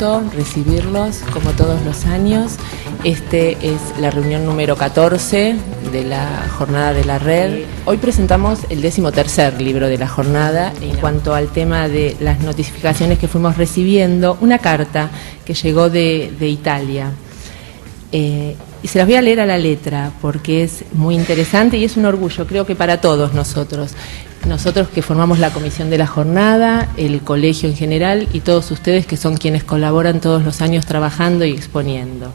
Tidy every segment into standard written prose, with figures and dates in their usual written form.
gusto recibirlos, como todos los años. Este es la reunión número 14 de la jornada de la red. Hoy presentamos el 13º libro de la jornada. En cuanto al tema de las notificaciones que fuimos recibiendo, una carta que llegó de Italia. Y se las voy a leer a la letra porque es muy interesante y es un orgullo, creo que para todos nosotros. Nosotros que formamos la comisión de la jornada, el colegio en general y todos ustedes que son quienes colaboran todos los años trabajando y exponiendo.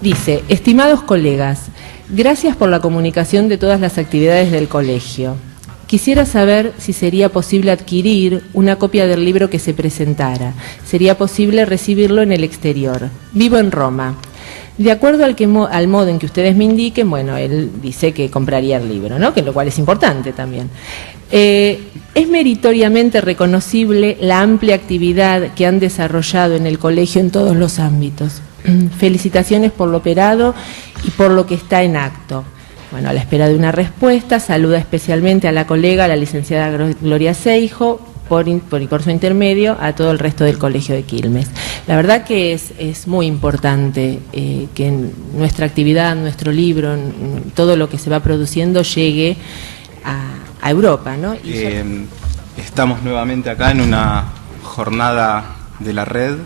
Dice: estimados colegas, gracias por la comunicación de todas las actividades del colegio. Quisiera saber si sería posible adquirir una copia del libro que se presentara. Sería posible recibirlo en el exterior. Vivo en Roma. De acuerdo al modo en que ustedes me indiquen, bueno, él dice que compraría el libro, ¿no? Que lo cual es importante también. Es meritoriamente reconocible la amplia actividad que han desarrollado en el colegio en todos los ámbitos. Felicitaciones por lo operado y por lo que está en acto. Bueno, a la espera de una respuesta, saluda especialmente a la colega, la licenciada Gloria Seijo, por su intermedio a todo el resto del Colegio de Quilmes. La verdad que es muy importante que en nuestra actividad, nuestro libro, todo lo que se va produciendo llegue a Europa, ¿no? Estamos nuevamente acá en una jornada de la red.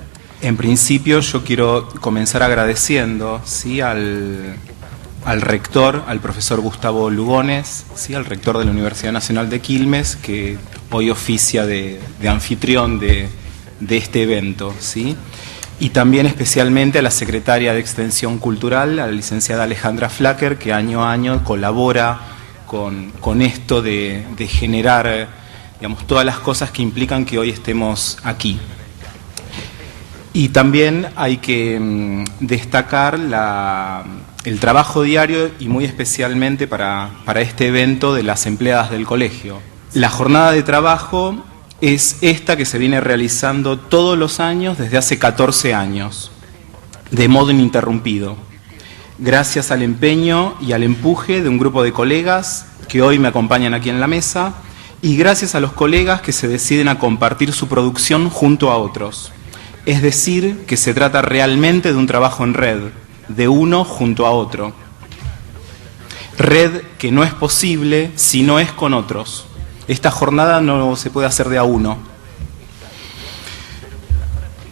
En principio yo quiero comenzar agradeciendo, ¿sí?, al rector, al profesor Gustavo Lugones, ¿sí?, al rector de la Universidad Nacional de Quilmes, que hoy oficia de anfitrión de este evento, ¿sí? Y también especialmente a la secretaria de Extensión Cultural, a la licenciada Alejandra Flacker, que año a año colabora con esto de generar, digamos, todas las cosas que implican que hoy estemos aquí. Y también hay que destacar el trabajo diario y muy especialmente para este evento de las empleadas del colegio. La jornada de trabajo es esta que se viene realizando todos los años desde hace 14 años, de modo ininterrumpido, gracias al empeño y al empuje de un grupo de colegas que hoy me acompañan aquí en la mesa y gracias a los colegas que se deciden a compartir su producción junto a otros. Es decir, que se trata realmente de un trabajo en red, de uno junto a otro. Red que no es posible si no es con otros. Esta jornada no se puede hacer de a uno.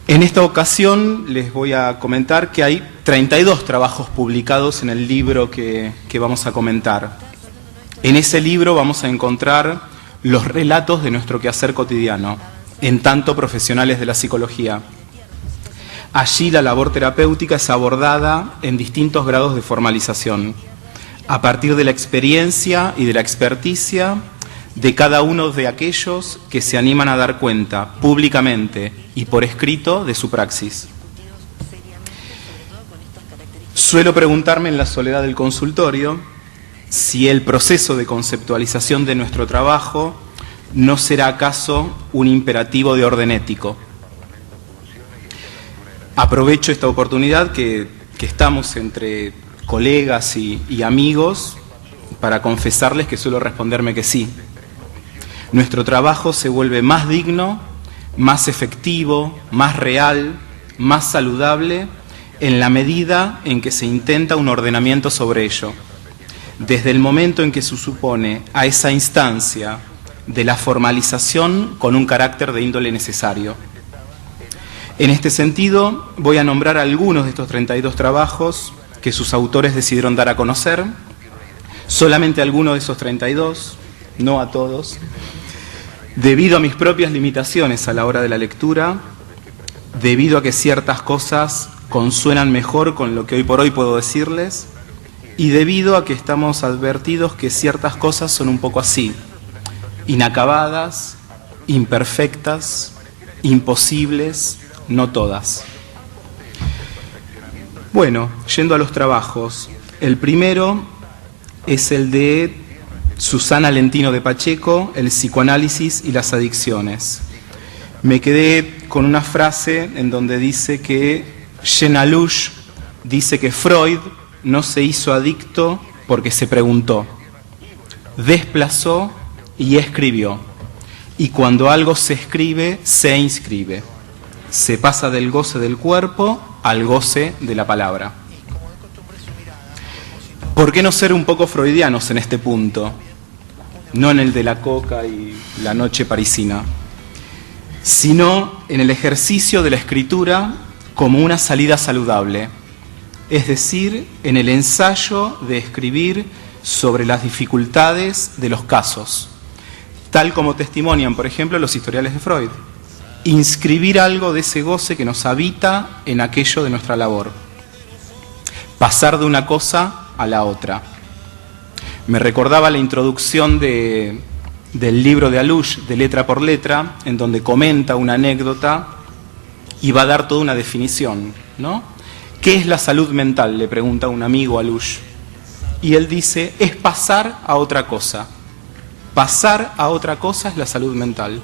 En esta ocasión les voy a comentar que hay 32 trabajos publicados en el libro que vamos a comentar. En ese libro vamos a encontrar los relatos de nuestro quehacer cotidiano, en tanto profesionales de la psicología. Allí la labor terapéutica es abordada en distintos grados de formalización, a partir de la experiencia y de la experticia de cada uno de aquellos que se animan a dar cuenta públicamente y por escrito de su praxis. Suelo preguntarme en la soledad del consultorio si el proceso de conceptualización de nuestro trabajo no será acaso un imperativo de orden ético. Aprovecho esta oportunidad que estamos entre colegas y amigos para confesarles que suelo responderme que sí. Nuestro trabajo se vuelve más digno, más efectivo, más real, más saludable en la medida en que se intenta un ordenamiento sobre ello. Desde el momento en que se supone a esa instancia de la formalización con un carácter de índole necesario. En este sentido, voy a nombrar algunos de estos 32 trabajos que sus autores decidieron dar a conocer, solamente algunos de esos 32, no a todos, debido a mis propias limitaciones a la hora de la lectura, debido a que ciertas cosas consuenan mejor con lo que hoy por hoy puedo decirles, y debido a que estamos advertidos que ciertas cosas son un poco así, inacabadas, imperfectas, imposibles, no todas. Bueno, yendo a los trabajos, el primero es el de Susana Lentino de Pacheco, el psicoanálisis y las adicciones. Me quedé con una frase en donde dice que Jean Alouche dice que Freud no se hizo adicto porque se preguntó, desplazó y escribió. Y cuando algo se escribe, se inscribe. se pasa del goce del cuerpo al goce de la palabra. ¿Por qué no ser un poco freudianos en este punto? No en el de la coca y la noche parisina, sino en el ejercicio de la escritura como una salida saludable, es decir, en el ensayo de escribir sobre las dificultades de los casos, tal como testimonian, por ejemplo, los historiales de Freud. Inscribir algo de ese goce que nos habita en aquello de nuestra labor. Pasar de una cosa a la otra. Me recordaba la introducción del libro de Alush, de Letra por Letra, en donde comenta una anécdota y va a dar toda una definición, ¿no? ¿Qué es la salud mental?, le pregunta un amigo a Alush. Y él dice, es pasar a otra cosa. Pasar a otra cosa es la salud mental.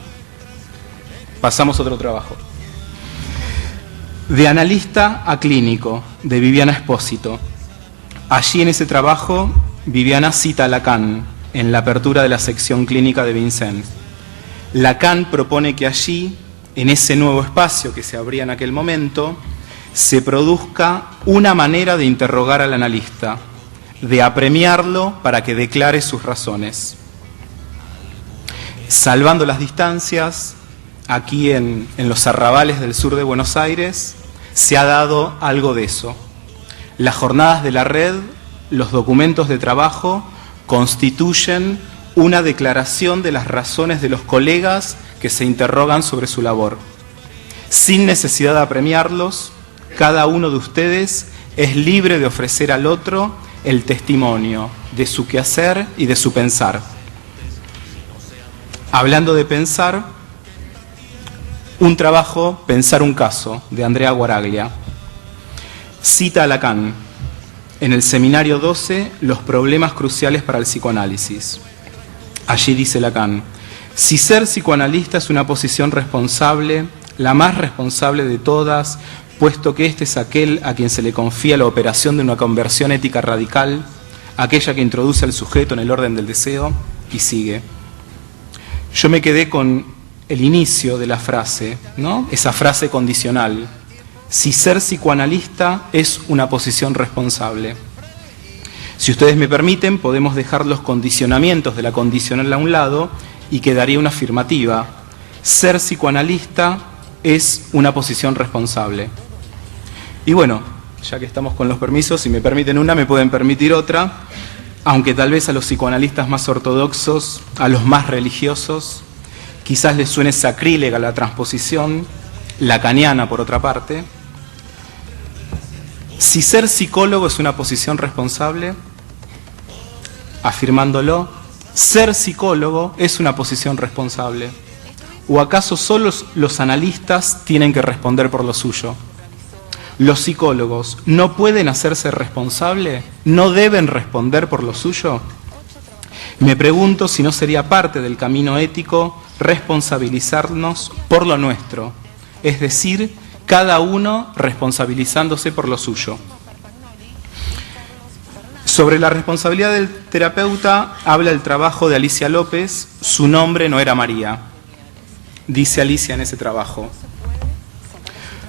Pasamos a otro trabajo. De analista a clínico, de Viviana Espósito. Allí en ese trabajo, Viviana cita a Lacan en la apertura de la sección clínica de Vincent. Lacan propone que allí, en ese nuevo espacio que se abría en aquel momento, se produzca una manera de interrogar al analista, de apremiarlo para que declare sus razones. Salvando las distancias, aquí en los arrabales del sur de Buenos Aires, se ha dado algo de eso. Las jornadas de la red, los documentos de trabajo, constituyen una declaración de las razones de los colegas que se interrogan sobre su labor. Sin necesidad de apremiarlos, cada uno de ustedes es libre de ofrecer al otro el testimonio de su quehacer y de su pensar. Hablando de pensar, un trabajo, Pensar un caso, de Andrea Guaraglia. Cita a Lacan, en el seminario 12, los problemas cruciales para el psicoanálisis. Allí dice Lacan, si ser psicoanalista es una posición responsable, la más responsable de todas, puesto que este es aquel a quien se le confía la operación de una conversión ética radical, aquella que introduce al sujeto en el orden del deseo, y sigue. Yo me quedé con el inicio de la frase, ¿no? Esa frase condicional. Si ser psicoanalista es una posición responsable. Si ustedes me permiten, podemos dejar los condicionamientos de la condicional a un lado y quedaría una afirmativa. Ser psicoanalista es una posición responsable. Y bueno, ya que estamos con los permisos, si me permiten una, me pueden permitir otra, aunque tal vez a los psicoanalistas más ortodoxos, a los más religiosos, quizás les suene sacrílega la transposición, lacaniana por otra parte. Si ser psicólogo es una posición responsable, afirmándolo, ser psicólogo es una posición responsable. ¿O acaso solo los analistas tienen que responder por lo suyo? ¿Los psicólogos no pueden hacerse responsables? ¿No deben responder por lo suyo? Me pregunto si no sería parte del camino ético responsabilizarnos por lo nuestro, es decir, cada uno responsabilizándose por lo suyo. Sobre la responsabilidad del terapeuta habla el trabajo de Alicia López, Su nombre no era María. Dice Alicia en ese trabajo,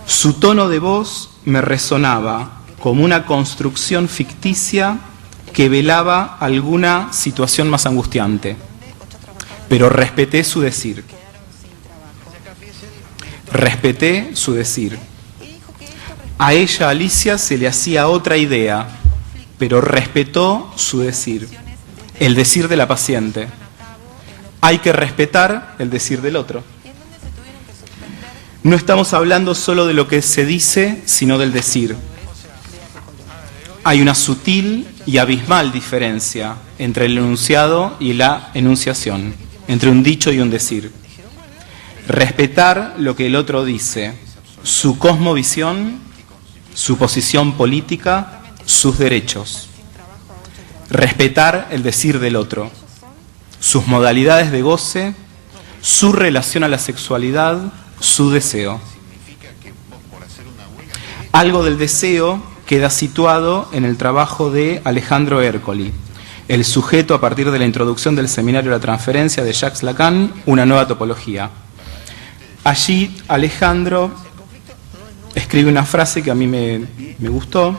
su tono de voz me resonaba como una construcción ficticia que velaba alguna situación más angustiante, pero respeté su decir. Respeté su decir. A ella, Alicia, se le hacía otra idea, pero respetó su decir, el decir de la paciente. Hay que respetar el decir del otro. No estamos hablando solo de lo que se dice, sino del decir. Hay una sutil y abismal diferencia entre el enunciado y la enunciación, entre un dicho y un decir. Respetar lo que el otro dice, su cosmovisión, su posición política, sus derechos. Respetar el decir del otro, sus modalidades de goce, su relación a la sexualidad, su deseo. Algo del deseo queda situado en el trabajo de Alejandro Ercoli, el sujeto a partir de la introducción del seminario de la transferencia de Jacques Lacan, una nueva topología. Allí Alejandro escribe una frase que a mí me gustó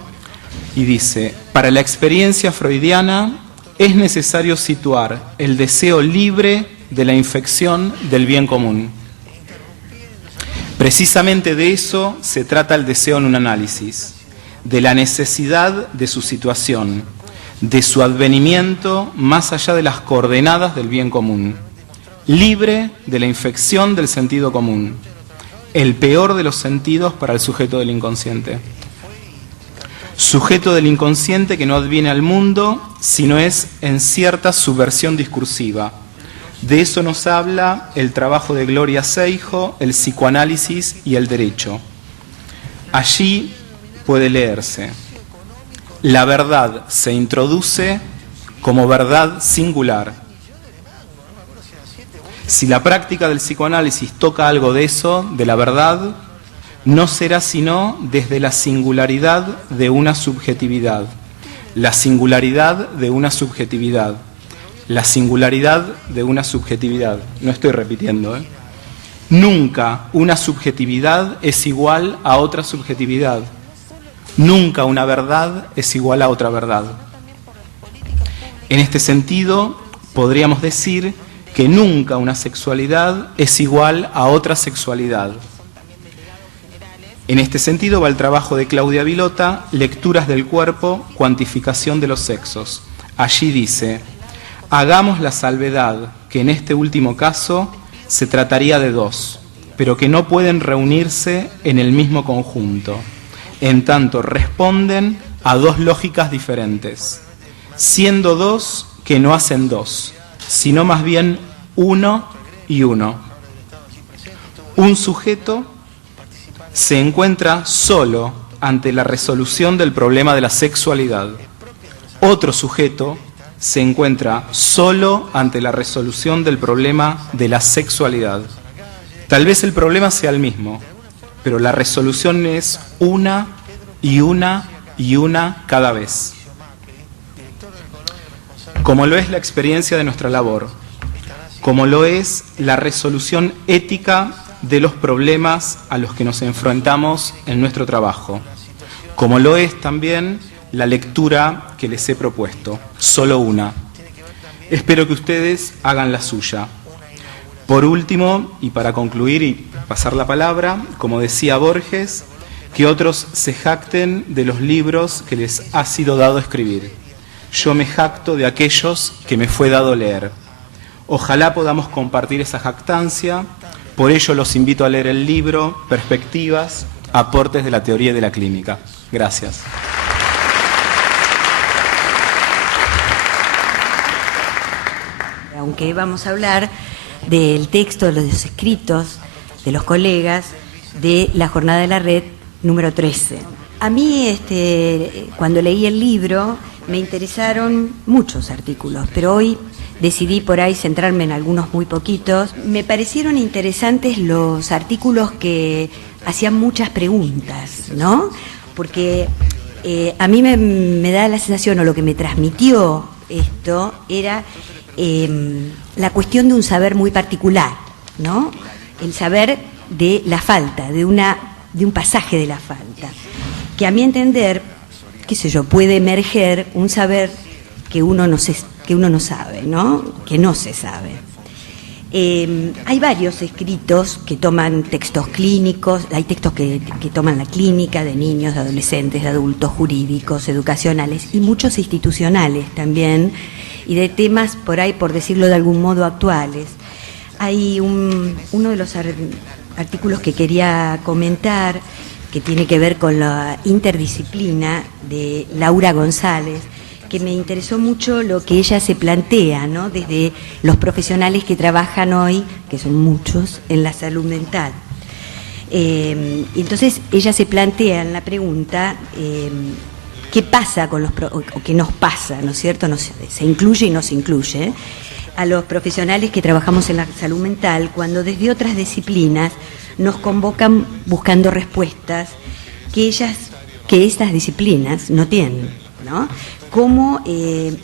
y dice: para la experiencia freudiana es necesario situar el deseo libre de la infección del bien común. Precisamente de eso se trata el deseo en un análisis, de la necesidad de su situación, de su advenimiento más allá de las coordenadas del bien común, libre de la infección del sentido común, el peor de los sentidos para el sujeto del inconsciente. Sujeto del inconsciente que no adviene al mundo, sino es en cierta subversión discursiva. De eso nos habla el trabajo de Gloria Seijo, el psicoanálisis y el derecho. Allí puede leerse: la verdad se introduce como verdad singular. Si la práctica del psicoanálisis toca algo de eso, de la verdad, no será sino desde la singularidad de una subjetividad. La singularidad de una subjetividad. La singularidad de una subjetividad. No estoy repitiendo, ¿eh? Nunca una subjetividad es igual a otra subjetividad. Nunca una verdad es igual a otra verdad. En este sentido, podríamos decir que nunca una sexualidad es igual a otra sexualidad. En este sentido va el trabajo de Claudia Vilota, Lecturas del cuerpo, cuantificación de los sexos. Allí dice: hagamos la salvedad que en este último caso se trataría de dos, pero que no pueden reunirse en el mismo conjunto, en tanto responden a dos lógicas diferentes, siendo dos que no hacen dos, sino más bien uno y uno. Un sujeto se encuentra solo ante la resolución del problema de la sexualidad. Otro sujeto se encuentra solo ante la resolución del problema de la sexualidad. Tal vez el problema sea el mismo, pero la resolución es una y una y una cada vez. Como lo es la experiencia de nuestra labor, como lo es la resolución ética de los problemas a los que nos enfrentamos en nuestro trabajo, como lo es también la lectura que les he propuesto, solo una. Espero que ustedes hagan la suya. Por último, y para concluir y pasar la palabra, como decía Borges, que otros se jacten de los libros que les ha sido dado escribir. Yo me jacto de aquellos que me fue dado leer. Ojalá podamos compartir esa jactancia. Por ello los invito a leer el libro Perspectivas, aportes de la teoría de la clínica. Gracias. Aunque vamos a hablar del texto, de los escritos de los colegas de la Jornada de la Red número 13. A mí, cuando leí el libro, me interesaron muchos artículos, pero hoy decidí por ahí centrarme en algunos muy poquitos. Me parecieron interesantes los artículos que hacían muchas preguntas, ¿no? Porque a mí me da la sensación, o lo que me transmitió esto, era la cuestión de un saber muy particular, ¿no? El saber de la falta, de un pasaje de la falta, que a mi entender, qué sé yo, puede emerger un saber que uno no sabe, ¿no? Que no se sabe. Hay varios escritos que toman textos clínicos, hay textos que toman la clínica de niños, de adolescentes, de adultos, jurídicos, educacionales y muchos institucionales también, y de temas por ahí, por decirlo de algún modo, actuales. Hay uno de los artículos que quería comentar, que tiene que ver con la interdisciplina, de Laura González, que me interesó mucho lo que ella se plantea, ¿no? Desde los profesionales que trabajan hoy, que son muchos, en la salud mental. Entonces ella se plantea en la pregunta qué pasa con o qué nos pasa, ¿no es cierto? Se incluye y no se incluye a los profesionales que trabajamos en la salud mental cuando desde otras disciplinas nos convocan buscando respuestas que estas disciplinas no tienen, ¿no? Cómo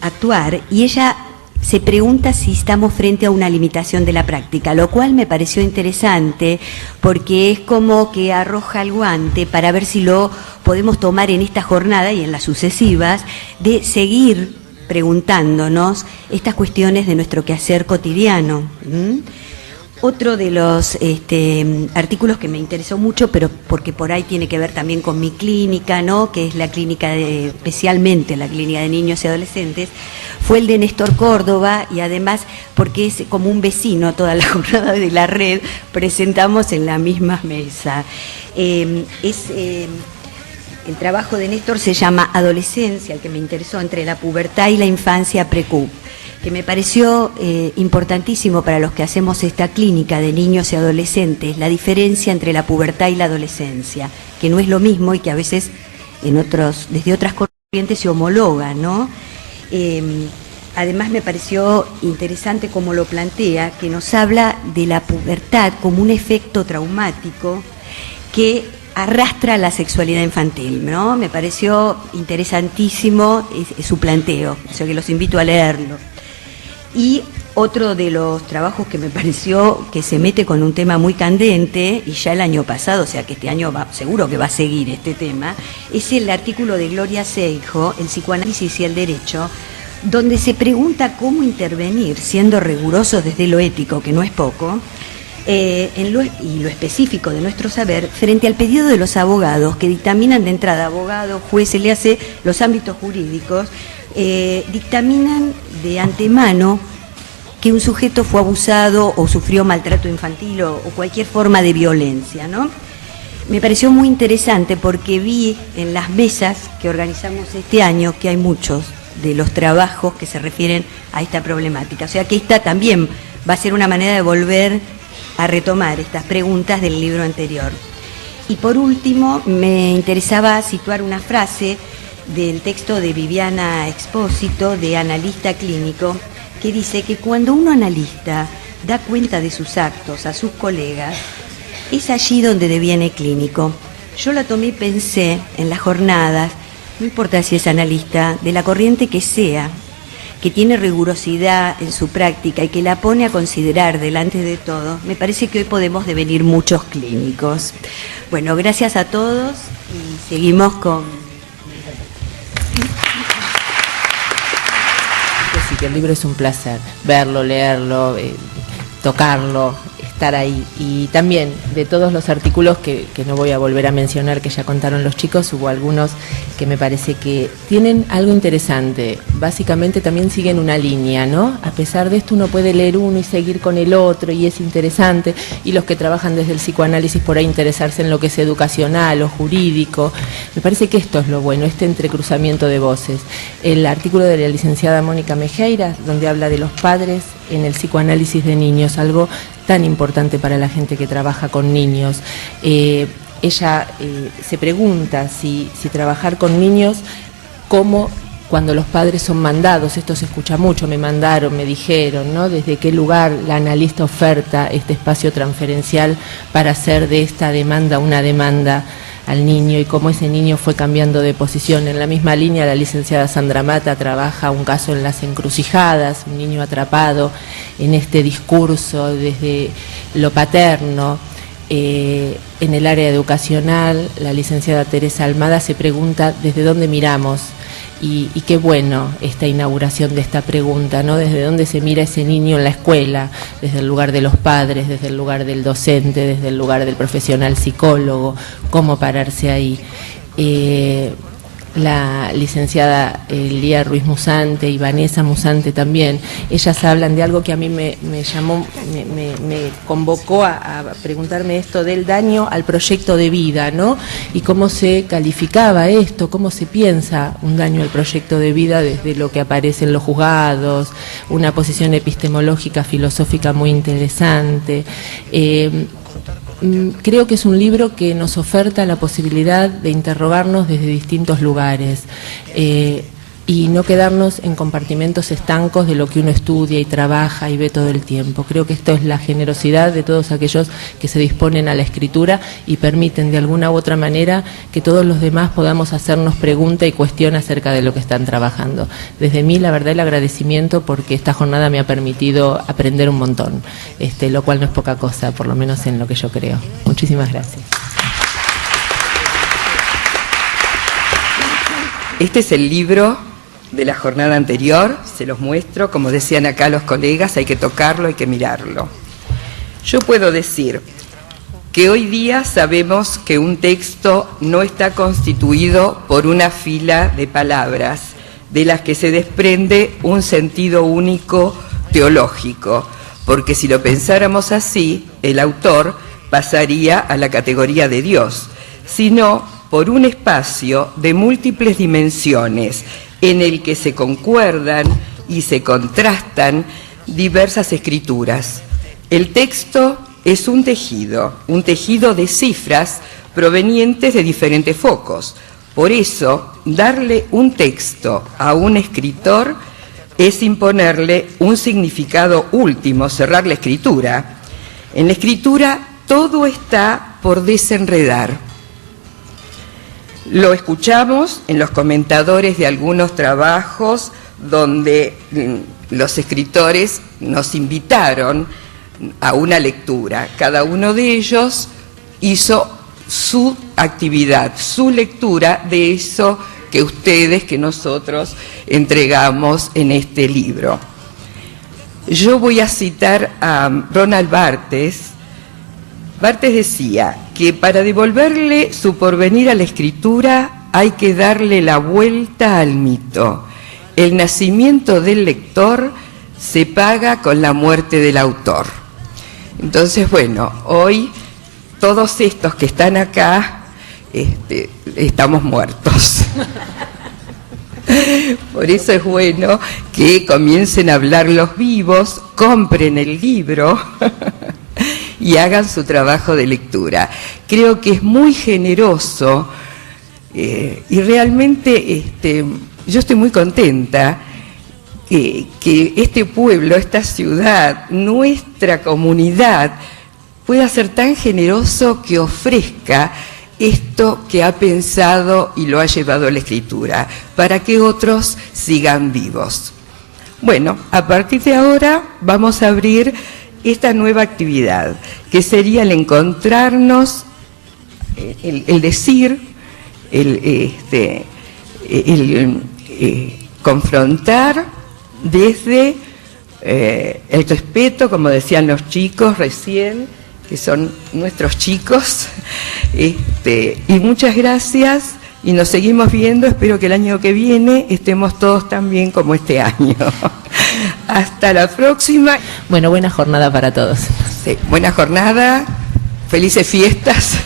actuar, y ella se pregunta si estamos frente a una limitación de la práctica, lo cual me pareció interesante porque es como que arroja el guante para ver si lo podemos tomar en esta jornada y en las sucesivas, de seguir preguntándonos estas cuestiones de nuestro quehacer cotidiano. Otro de los artículos que me interesó mucho, pero porque por ahí tiene que ver también con mi clínica, ¿no?, que es la clínica especialmente la clínica de niños y adolescentes, fue el de Néstor Córdoba, y además porque es como un vecino, toda la jornada de la red presentamos en la misma mesa. El trabajo de Néstor se llama Adolescencia, el que me interesó, entre la pubertad y la infancia precup, que me pareció importantísimo para los que hacemos esta clínica de niños y adolescentes, la diferencia entre la pubertad y la adolescencia, que no es lo mismo y que a veces desde otras corrientes se homologa, ¿no? Además me pareció interesante cómo lo plantea, que nos habla de la pubertad como un efecto traumático que arrastra la sexualidad infantil, ¿no? Me pareció interesantísimo su planteo, o sea que los invito a leerlo. Y otro de los trabajos que me pareció que se mete con un tema muy candente, y ya el año pasado, o sea que este año seguro que va a seguir este tema, es el artículo de Gloria Seijo, El psicoanálisis y el derecho, donde se pregunta cómo intervenir, siendo rigurosos desde lo ético, que no es poco, y lo específico de nuestro saber, frente al pedido de los abogados, que dictaminan de entrada, abogados, jueces, le hace los ámbitos jurídicos, dictaminan de antemano que un sujeto fue abusado o sufrió maltrato infantil o cualquier forma de violencia, ¿no? Me pareció muy interesante porque vi en las mesas que organizamos este año que hay muchos de los trabajos que se refieren a esta problemática. O sea que esta también va a ser una manera de volver a retomar estas preguntas del libro anterior. Y por último, me interesaba situar una frase del texto de Viviana Expósito, de Analista Clínico, que dice que cuando un analista da cuenta de sus actos a sus colegas, es allí donde deviene clínico. Yo la tomé y pensé en las jornadas, no importa si es analista, de la corriente que sea, que tiene rigurosidad en su práctica y que la pone a considerar delante de todos, me parece que hoy podemos devenir muchos clínicos. Bueno, gracias a todos y seguimos con... Sí, que el libro es un placer, verlo, leerlo, tocarlo, estar ahí. Y también de todos los artículos que no voy a volver a mencionar, que ya contaron los chicos, hubo algunos que me parece que tienen algo interesante. Básicamente también siguen una línea, ¿no? A pesar de esto uno puede leer uno y seguir con el otro y es interesante. Y los que trabajan desde el psicoanálisis por ahí interesarse en lo que es educacional o jurídico. Me parece que esto es lo bueno, este entrecruzamiento de voces. El artículo de la licenciada Mónica Mejeiras, donde habla de los padres en el psicoanálisis de niños, algo tan importante para la gente que trabaja con niños. Ella se pregunta si trabajar con niños, cómo cuando los padres son mandados, esto se escucha mucho, me mandaron, me dijeron, ¿no? Desde qué lugar la analista oferta este espacio transferencial para hacer de esta demanda una demanda al niño y cómo ese niño fue cambiando de posición. En la misma línea, la licenciada Sandra Mata trabaja un caso en Las Encrucijadas, un niño atrapado en este discurso desde lo paterno. En el área educacional, la licenciada Teresa Almada se pregunta desde dónde miramos. Y qué bueno esta inauguración de esta pregunta, ¿no? Desde dónde se mira ese niño en la escuela, desde el lugar de los padres, desde el lugar del docente, desde el lugar del profesional psicólogo, cómo pararse ahí. La licenciada Lía Ruiz Musante y Vanessa Musante también, ellas hablan de algo que a mí me llamó, me convocó a preguntarme esto del daño al proyecto de vida, ¿no? Y cómo se calificaba esto, cómo se piensa un daño al proyecto de vida desde lo que aparece en los juzgados, una posición epistemológica, filosófica muy interesante. Creo que es un libro que nos oferta la posibilidad de interrogarnos desde distintos lugares. y no quedarnos en compartimentos estancos de lo que uno estudia y trabaja y ve todo el tiempo. Creo que esto es la generosidad de todos aquellos que se disponen a la escritura y permiten de alguna u otra manera que todos los demás podamos hacernos preguntas y cuestiones acerca de lo que están trabajando. Desde mí, la verdad, el agradecimiento porque esta jornada me ha permitido aprender un montón, lo cual no es poca cosa, por lo menos en lo que yo creo. Muchísimas gracias. Este es el libro de la jornada anterior, se los muestro, como decían acá los colegas, hay que tocarlo, hay que mirarlo. Yo puedo decir que hoy día sabemos que un texto no está constituido por una fila de palabras de las que se desprende un sentido único teológico, porque si lo pensáramos así, el autor pasaría a la categoría de Dios, sino por un espacio de múltiples dimensiones en el que se concuerdan y se contrastan diversas escrituras. El texto es un tejido de cifras provenientes de diferentes focos. Por eso, darle un texto a un escritor es imponerle un significado último, cerrar la escritura. En la escritura todo está por desenredar. Lo escuchamos en los comentadores de algunos trabajos donde los escritores nos invitaron a una lectura. Cada uno de ellos hizo su actividad, su lectura de eso que ustedes, que nosotros entregamos en este libro. Yo voy a citar a Ronald Barthes. Barthes decía que para devolverle su porvenir a la escritura hay que darle la vuelta al mito. El nacimiento del lector se paga con la muerte del autor. Entonces, bueno, hoy todos estos que están acá estamos muertos. Por eso es bueno que comiencen a hablar los vivos, compren el libro y hagan su trabajo de lectura. Creo que es muy generoso y realmente yo estoy muy contenta que este pueblo, esta ciudad, nuestra comunidad, pueda ser tan generoso que ofrezca esto que ha pensado y lo ha llevado a la escritura, para que otros sigan vivos. Bueno, a partir de ahora vamos a abrir esta nueva actividad, que sería el encontrarnos, el decir, el confrontar desde el respeto, como decían los chicos recién, que son nuestros chicos, y muchas gracias, y nos seguimos viendo. Espero que el año que viene estemos todos tan bien como este año. Hasta la próxima. Bueno, buena jornada para todos. Sí, buena jornada, felices fiestas.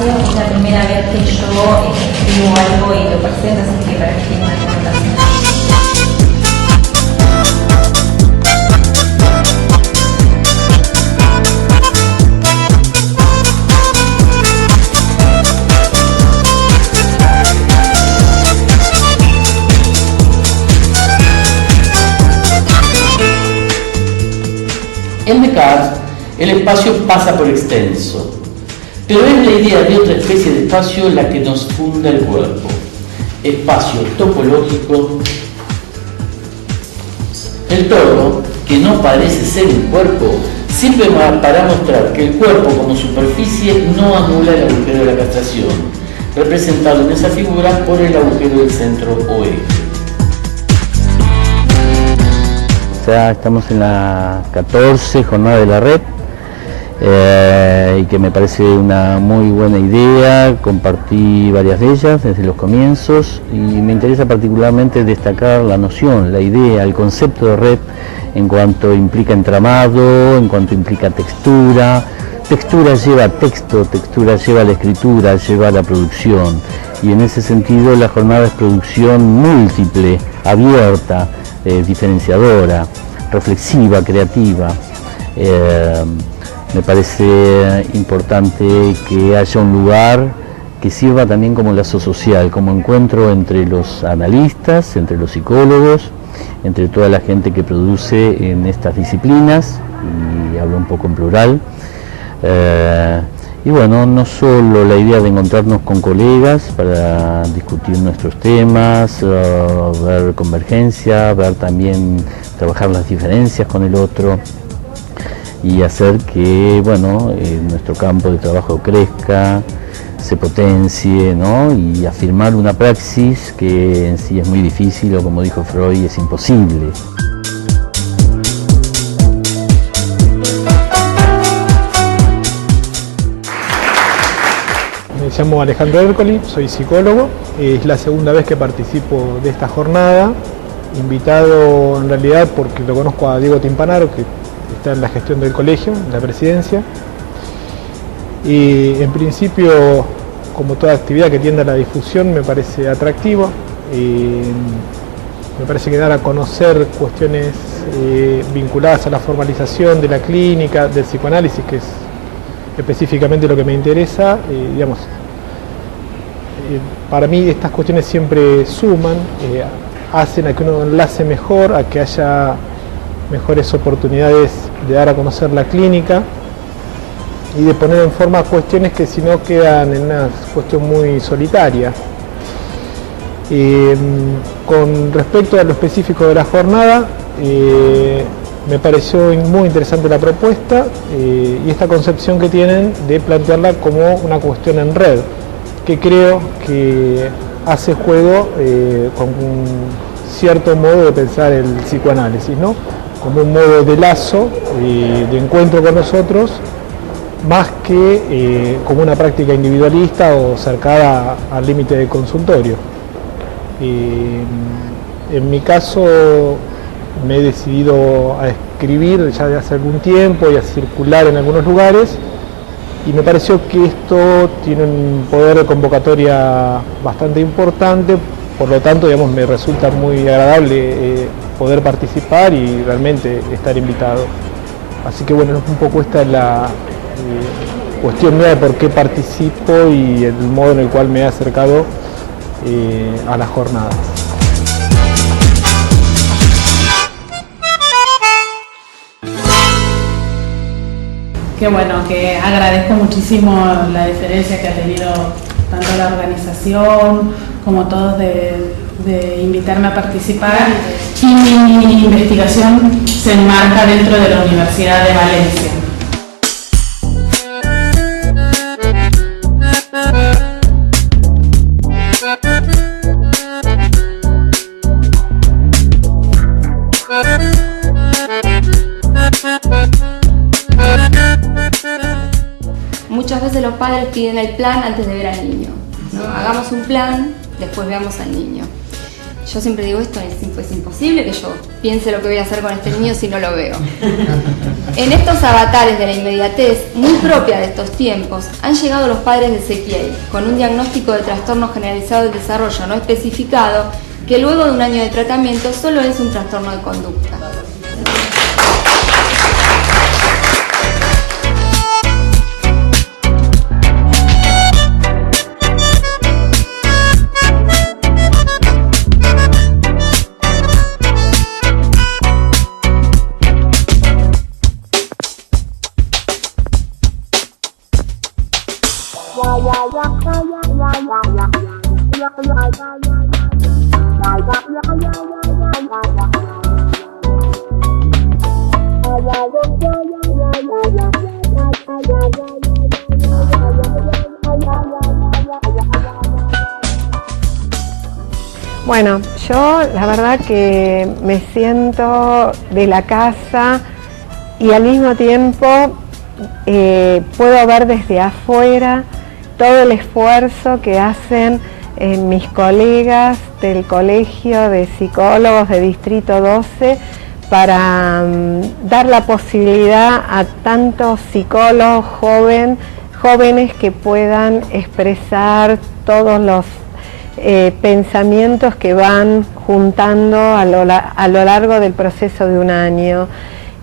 Es la primera vez que yo escribo algo y lo presento, así que para que tenga una connotación. En Descartes, el espacio pasa por extenso, pero es la idea de otra especie de espacio la que nos funda el cuerpo. Espacio topológico. El todo, que no parece ser un cuerpo, sirve para mostrar que el cuerpo como superficie no anula el agujero de la castración, representado en esa figura por el agujero del centro o eje. Ya estamos en la 14 jornada de la red y que me parece una muy buena idea. Compartí varias de ellas desde los comienzos y me interesa particularmente destacar la noción, la idea, el concepto de red en cuanto implica entramado, en cuanto implica textura. Textura lleva texto, textura lleva la escritura, lleva la producción, y en ese sentido la jornada es producción múltiple, abierta, diferenciadora, reflexiva, creativa. Me parece importante que haya un lugar que sirva también como lazo social, como encuentro entre los analistas, entre los psicólogos, entre toda la gente que produce en estas disciplinas, y hablo un poco en plural. Y bueno, no solo la idea de encontrarnos con colegas para discutir nuestros temas, ver convergencia, ver también trabajar las diferencias con el otro y hacer que, bueno, nuestro campo de trabajo crezca, se potencie, ¿no? Y afirmar una praxis que en sí es muy difícil, o como dijo Freud, es imposible. Me llamo Alejandro Ercoli, soy psicólogo, es la segunda vez que participo de esta jornada, invitado en realidad porque lo conozco a Diego Timpanaro, que está en la gestión del colegio, en la presidencia, y en principio, como toda actividad que tienda a la difusión, me parece atractiva, me parece que dar a conocer cuestiones vinculadas a la formalización de la clínica, del psicoanálisis, que es específicamente lo que me interesa, digamos, para mí estas cuestiones siempre suman, hacen a que uno enlace mejor, a que haya mejores oportunidades de dar a conocer la clínica y de poner en forma cuestiones que si no quedan en una cuestión muy solitaria. Con respecto a lo específico de la jornada, me pareció muy interesante la propuesta y esta concepción que tienen de plantearla como una cuestión en red, que creo que hace juego con un cierto modo de pensar el psicoanálisis, ¿no? Como un modo de lazo, de encuentro con nosotros, más que como una práctica individualista o cercada al límite del consultorio. En mi caso me he decidido a escribir ya de hace algún tiempo y a circular en algunos lugares, y me pareció que esto tiene un poder de convocatoria bastante importante, por lo tanto, digamos, me resulta muy agradable poder participar y realmente estar invitado. Así que bueno, un poco esta es la cuestión mía de por qué participo y el modo en el cual me he acercado a la jornada. Qué bueno, que agradezco muchísimo la deferencia que ha tenido tanto la organización como todos de invitarme a participar, y mi investigación se enmarca dentro de la Universidad de Valencia. Muchas veces los padres piden el plan antes de ver al niño, ¿no? Hagamos un plan, después veamos al niño. Yo siempre digo, esto es imposible que yo piense lo que voy a hacer con este niño si no lo veo. En estos avatares de la inmediatez, muy propia de estos tiempos, han llegado los padres de Ezequiel, con un diagnóstico de trastorno generalizado del desarrollo no especificado, que luego de un año de tratamiento solo es un trastorno de conducta. Bueno, yo la verdad que me siento de la casa y al mismo tiempo puedo ver desde afuera todo el esfuerzo que hacen mis colegas del Colegio de Psicólogos de Distrito 12 para dar la posibilidad a tantos psicólogos jóvenes que puedan expresar todos los pensamientos que van juntando a lo largo del proceso de un año.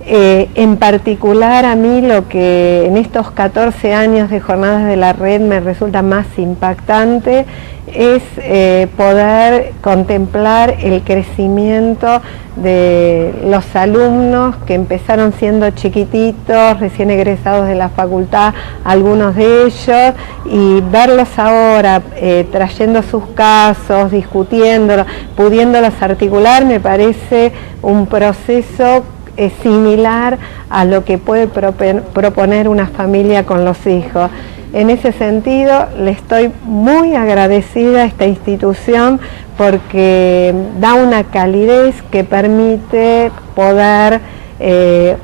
En particular, a mí lo que en estos 14 años de Jornadas de la Red me resulta más impactante es poder contemplar el crecimiento de los alumnos que empezaron siendo chiquititos, recién egresados de la facultad, algunos de ellos, y verlos ahora trayendo sus casos, discutiéndolos, pudiéndolos articular, me parece un proceso similar a lo que puede proponer una familia con los hijos. En ese sentido, le estoy muy agradecida a esta institución porque da una calidez que permite poder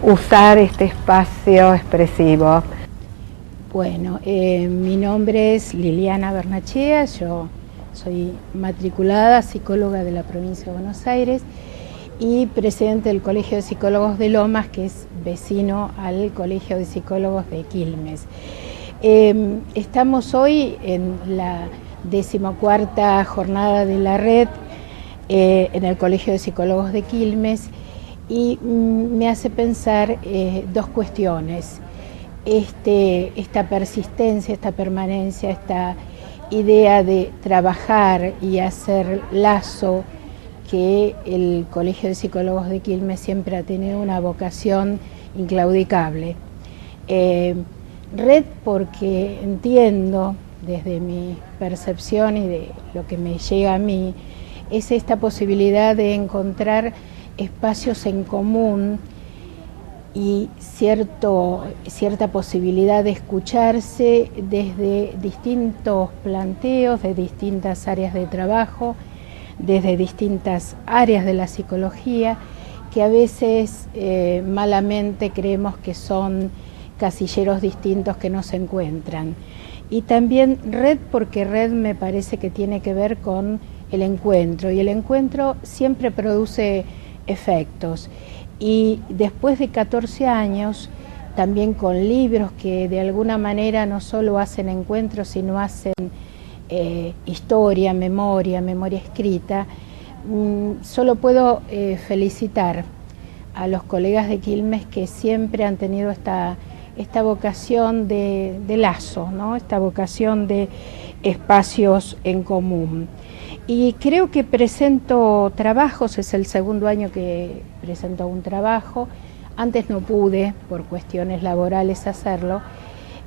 usar este espacio expresivo. Bueno, mi nombre es Liliana Bernachea, yo soy matriculada psicóloga de la provincia de Buenos Aires y presidente del Colegio de Psicólogos de Lomas, que es vecino al Colegio de Psicólogos de Quilmes. Estamos hoy en la 14ª jornada de la red en el Colegio de Psicólogos de Quilmes y me hace pensar dos cuestiones. Esta persistencia, esta permanencia, esta idea de trabajar y hacer lazo, que el Colegio de Psicólogos de Quilmes siempre ha tenido una vocación inclaudicable. Red porque entiendo desde mi percepción y de lo que me llega a mí, es esta posibilidad de encontrar espacios en común y cierta posibilidad de escucharse desde distintos planteos, de distintas áreas de trabajo, desde distintas áreas de la psicología, que a veces malamente creemos que son casilleros distintos que no se encuentran. Y también red porque red me parece que tiene que ver con el encuentro, y el encuentro siempre produce efectos. Y después de 14 años, también con libros que de alguna manera no solo hacen encuentros, sino hacen historia, memoria escrita, solo puedo felicitar a los colegas de Quilmes que siempre han tenido esta vocación de lazo, ¿no? Esta vocación de espacios en común. Y creo que presento trabajos, es el segundo año que presento un trabajo, antes no pude por cuestiones laborales hacerlo.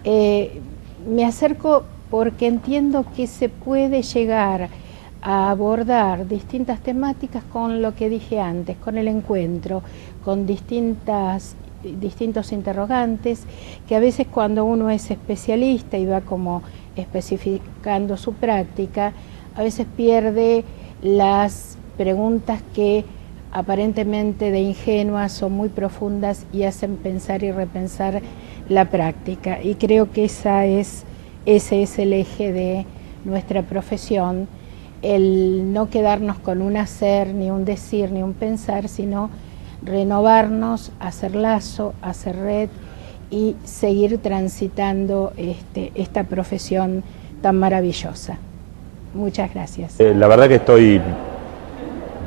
Me acerco porque entiendo que se puede llegar a abordar distintas temáticas con lo que dije antes, con el encuentro, con distintos interrogantes, que a veces cuando uno es especialista y va como especificando su práctica, a veces pierde las preguntas que aparentemente de ingenuas son muy profundas y hacen pensar y repensar la práctica. Y creo que ese es el eje de nuestra profesión, el no quedarnos con un hacer, ni un decir, ni un pensar, sino renovarnos, hacer lazo, hacer red y seguir transitando esta profesión tan maravillosa. Muchas gracias. La verdad que estoy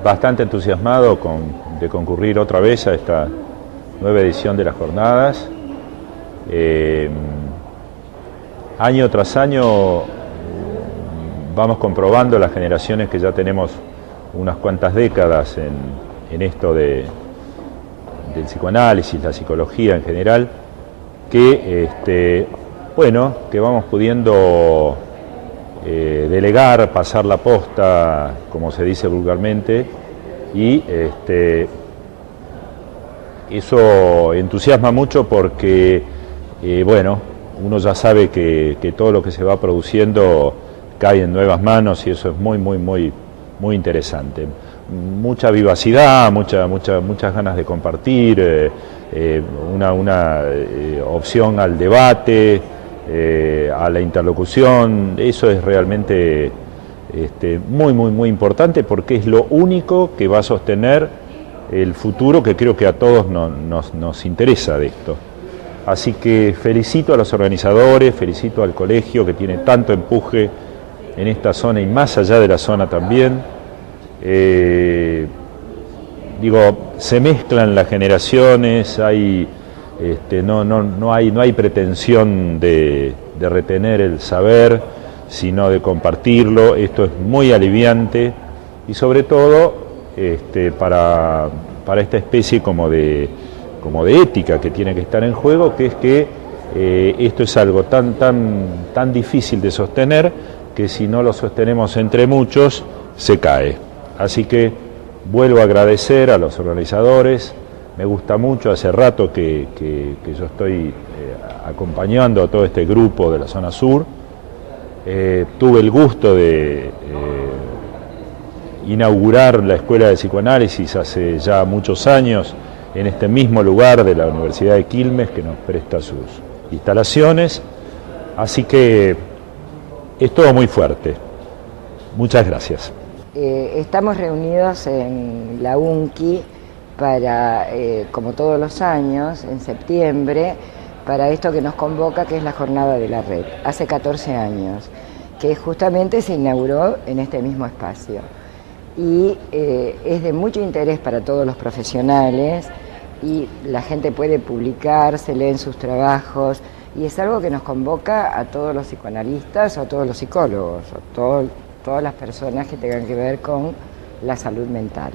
bastante entusiasmado de concurrir otra vez a esta nueva edición de las jornadas. Año tras año vamos comprobando las generaciones que ya tenemos unas cuantas décadas en esto del psicoanálisis, la psicología en general, que vamos pudiendo delegar, pasar la posta, como se dice vulgarmente, y eso entusiasma mucho porque, uno ya sabe que todo lo que se va produciendo cae en nuevas manos y eso es muy interesante. mucha vivacidad, muchas ganas de compartir, una opción al debate, a la interlocución. Eso es realmente muy importante, porque es lo único que va a sostener el futuro, que creo que a todos nos interesa de esto. Así que felicito a los organizadores, felicito al colegio que tiene tanto empuje en esta zona y más allá de la zona también. Se mezclan las generaciones, no hay pretensión de retener el saber, sino de compartirlo. Esto es muy aliviante y sobre todo para esta especie como de ética que tiene que estar en juego, que es que esto es algo tan difícil de sostener, que si no lo sostenemos entre muchos, se cae. Así que vuelvo a agradecer a los organizadores. Me gusta mucho, hace rato que yo estoy acompañando a todo este grupo de la zona sur. Tuve el gusto de inaugurar la Escuela de Psicoanálisis hace ya muchos años en este mismo lugar de la Universidad de Quilmes, que nos presta sus instalaciones. Así que es todo muy fuerte. Muchas gracias. Estamos reunidos en la UNCI para, como todos los años, en septiembre, para esto que nos convoca, que es la Jornada de la Red, hace 14 años, que justamente se inauguró en este mismo espacio. Y es de mucho interés para todos los profesionales, y la gente puede publicar, se leen sus trabajos, y es algo que nos convoca a todos los psicoanalistas o a todos los psicólogos, o todas las personas que tengan que ver con la salud mental.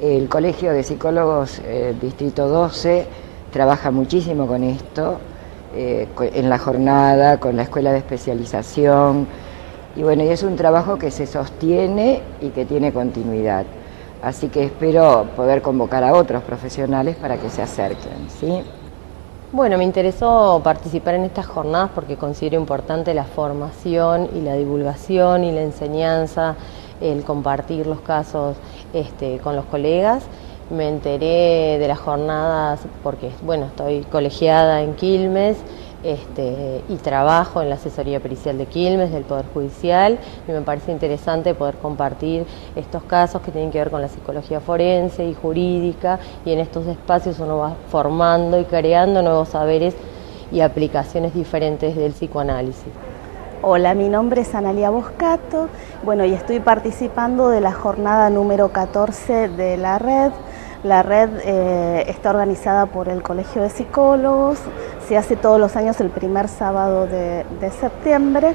El Colegio de Psicólogos Distrito 12 trabaja muchísimo con esto, en la jornada, con la escuela de especialización, y bueno, y es un trabajo que se sostiene y que tiene continuidad. Así que espero poder convocar a otros profesionales para que se acerquen, ¿sí? Bueno, me interesó participar en estas jornadas porque considero importante la formación y la divulgación y la enseñanza, el compartir los casos con los colegas. Me enteré de las jornadas porque, bueno, estoy colegiada en Quilmes y trabajo en la asesoría pericial de Quilmes, del Poder Judicial, y me parece interesante poder compartir estos casos que tienen que ver con la psicología forense y jurídica, y en estos espacios uno va formando y creando nuevos saberes y aplicaciones diferentes del psicoanálisis. Hola, mi nombre es Analia Boscato, bueno, y estoy participando de la jornada número 14 de la red. La red está organizada por el Colegio de Psicólogos, se hace todos los años el primer sábado de septiembre,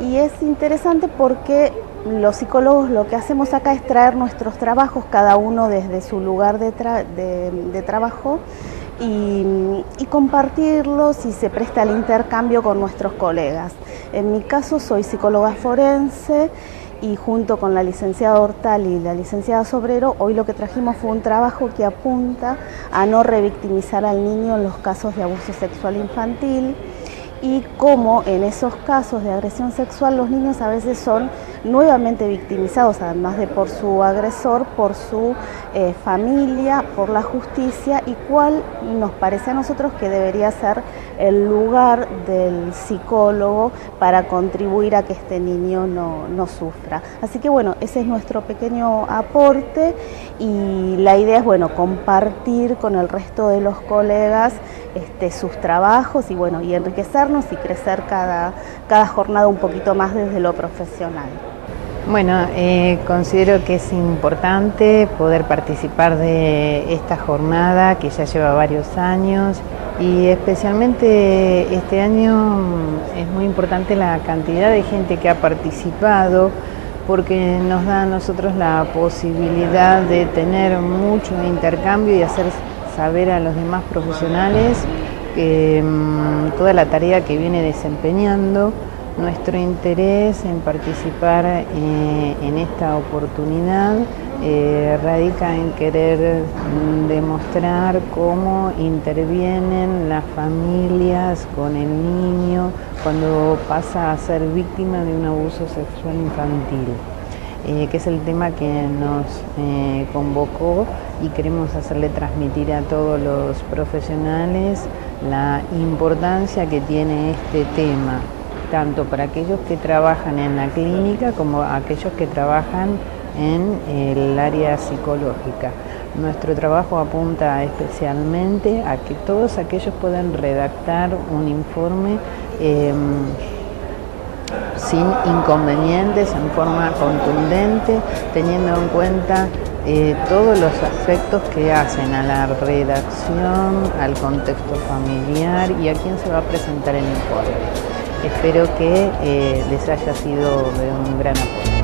y es interesante porque los psicólogos lo que hacemos acá es traer nuestros trabajos, cada uno desde su lugar de trabajo, y compartirlos, y se presta el intercambio con nuestros colegas. En mi caso soy psicóloga forense, y junto con la licenciada Hortal y la licenciada Sobrero, hoy lo que trajimos fue un trabajo que apunta a no revictimizar al niño en los casos de abuso sexual infantil, y cómo en esos casos de agresión sexual los niños a veces son nuevamente victimizados, además de por su agresor, por su familia, por la justicia, y cuál nos parece a nosotros que debería ser el lugar del psicólogo para contribuir a que este niño no sufra. Así que bueno, ese es nuestro pequeño aporte, y la idea es bueno, compartir con el resto de los colegas sus trabajos, y bueno, y enriquecernos y crecer cada jornada un poquito más desde lo profesional. Bueno, considero que es importante poder participar de esta jornada que ya lleva varios años, y especialmente este año es muy importante la cantidad de gente que ha participado, porque nos da a nosotros la posibilidad de tener mucho intercambio y hacer saber a los demás profesionales toda la tarea que viene desempeñando. Nuestro interés en participar en esta oportunidad radica en querer demostrar cómo intervienen las familias con el niño cuando pasa a ser víctima de un abuso sexual infantil. que es el tema que nos convocó y queremos hacerle transmitir a todos los profesionales la importancia que tiene este tema, tanto para aquellos que trabajan en la clínica como aquellos que trabajan en el área psicológica. Nuestro trabajo apunta especialmente a que todos aquellos puedan redactar un informe sin inconvenientes, en forma contundente, teniendo en cuenta todos los aspectos que hacen a la redacción, al contexto familiar y a quién se va a presentar el informe. Espero que les haya sido de un gran apoyo.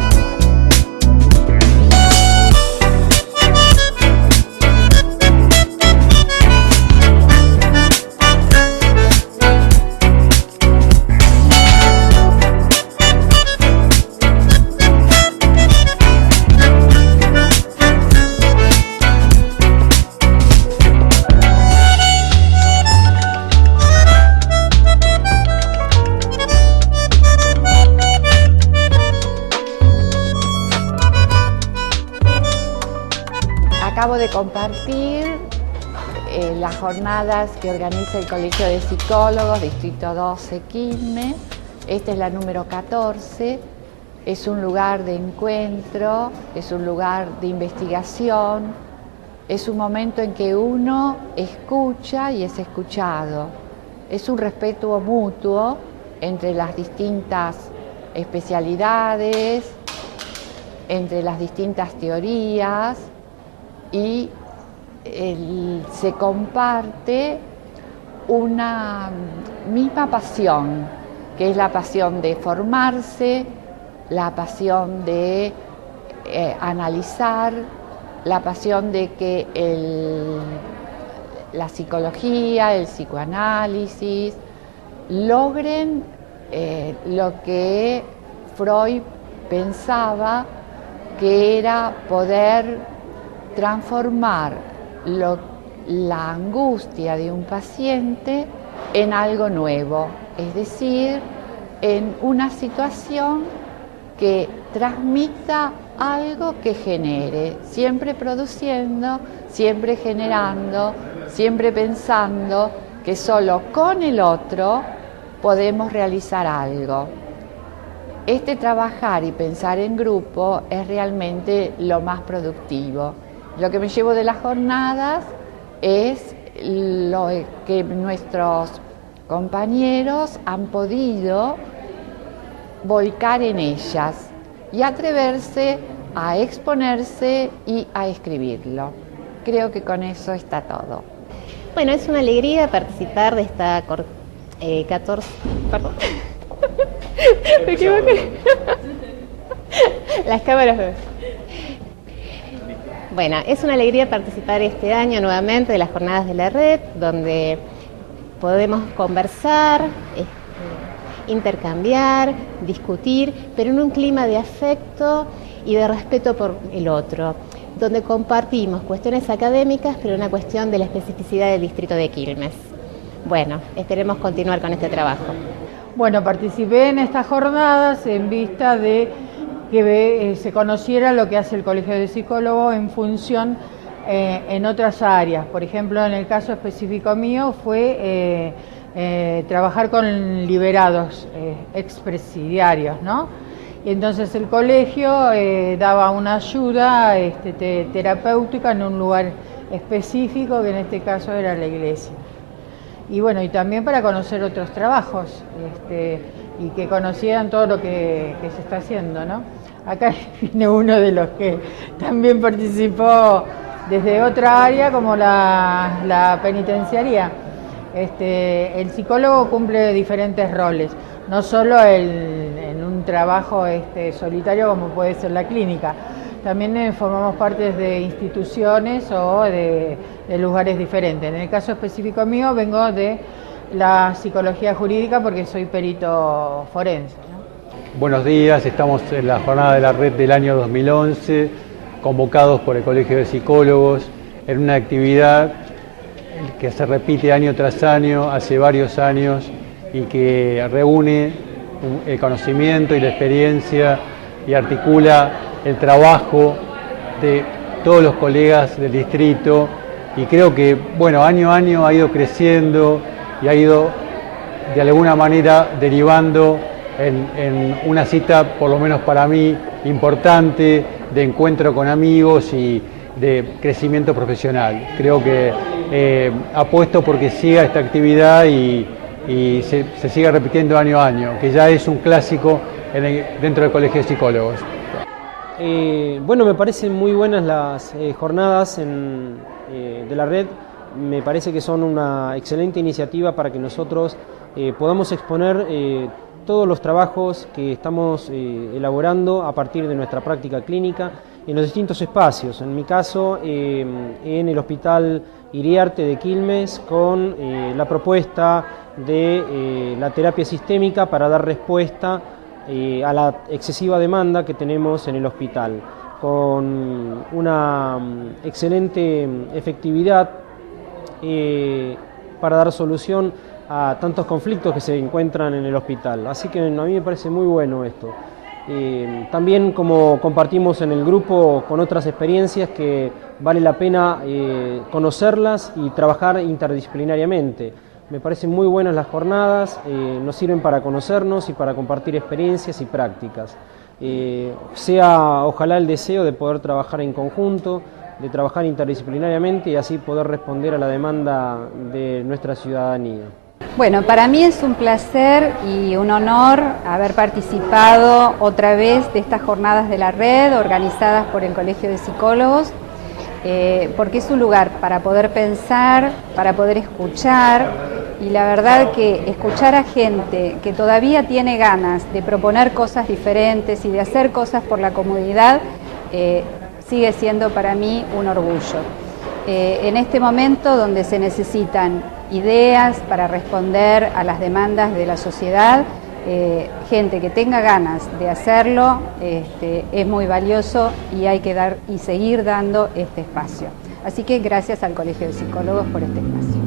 Acabo de compartir las jornadas que organiza el Colegio de Psicólogos, Distrito 12, Quilmes. Esta es la número 14. Es un lugar de encuentro, es un lugar de investigación, es un momento en que uno escucha y es escuchado. Es un respeto mutuo entre las distintas especialidades, entre las distintas teorías, y se comparte una misma pasión, que es la pasión de formarse, la pasión de analizar, la pasión de que la psicología, el psicoanálisis, logren lo que Freud pensaba que era poder transformar la angustia de un paciente en algo nuevo, es decir, en una situación que transmita algo que genere, siempre produciendo, siempre generando, siempre pensando que solo con el otro podemos realizar algo. Este trabajar y pensar en grupo es realmente lo más productivo. Lo que me llevo de las jornadas es lo que nuestros compañeros han podido volcar en ellas y atreverse a exponerse y a escribirlo. Creo que con eso está todo. Bueno, es una alegría participar de esta 14... Perdón. Me equivoqué. Las cámaras. Bueno, es una alegría participar este año nuevamente de las jornadas de la red, donde podemos conversar, intercambiar, discutir, pero en un clima de afecto y de respeto por el otro, donde compartimos cuestiones académicas, pero una cuestión de la especificidad del distrito de Quilmes. Bueno, esperemos continuar con este trabajo. Bueno, participé en estas jornadas en vista de que se conociera lo que hace el Colegio de Psicólogos en función en otras áreas. Por ejemplo, en el caso específico mío fue trabajar con liberados expresidiarios, ¿no? Y entonces el colegio daba una ayuda terapéutica en un lugar específico, que en este caso era la iglesia. Y bueno, y también para conocer otros trabajos y que conocieran todo lo que se está haciendo, ¿no? Acá viene uno de los que también participó desde otra área, como la penitenciaría. El psicólogo cumple diferentes roles, no solo en un trabajo solitario como puede ser la clínica. También formamos parte de instituciones o de lugares diferentes. En el caso específico mío vengo de la psicología jurídica porque soy perito forense, ¿no? Buenos días, estamos en la jornada de la red del año 2011, convocados por el Colegio de Psicólogos, en una actividad que se repite año tras año, hace varios años, y que reúne el conocimiento y la experiencia y articula el trabajo de todos los colegas del distrito y creo que, bueno, año a año ha ido creciendo y ha ido de alguna manera derivando en una cita, por lo menos para mí, importante, de encuentro con amigos y de crecimiento profesional. Creo que apuesto porque siga esta actividad y se siga repitiendo año a año, que ya es un clásico dentro del Colegio de Psicólogos. Bueno, me parecen muy buenas las jornadas de la red. Me parece que son una excelente iniciativa para que nosotros podamos exponer todos los trabajos que estamos elaborando a partir de nuestra práctica clínica en los distintos espacios. En mi caso, en el Hospital Iriarte de Quilmes, con la propuesta de la terapia sistémica para dar respuesta a la excesiva demanda que tenemos en el hospital, con una excelente efectividad para dar solución a tantos conflictos que se encuentran en el hospital. Así que a mí me parece muy bueno esto. También, como compartimos en el grupo con otras experiencias, que vale la pena conocerlas y trabajar interdisciplinariamente. Me parecen muy buenas las jornadas, nos sirven para conocernos y para compartir experiencias y prácticas. Sea ojalá el deseo de poder trabajar en conjunto, de trabajar interdisciplinariamente y así poder responder a la demanda de nuestra ciudadanía. Bueno, para mí es un placer y un honor haber participado otra vez de estas jornadas de la red organizadas por el Colegio de Psicólogos, porque es un lugar para poder pensar, para poder escuchar, y la verdad que escuchar a gente que todavía tiene ganas de proponer cosas diferentes y de hacer cosas por la comunidad sigue siendo para mí un orgullo. En este momento donde se necesitan ideas para responder a las demandas de la sociedad, gente que tenga ganas de hacerlo es muy valioso y hay que dar y seguir dando este espacio. Así que gracias al Colegio de Psicólogos por este espacio.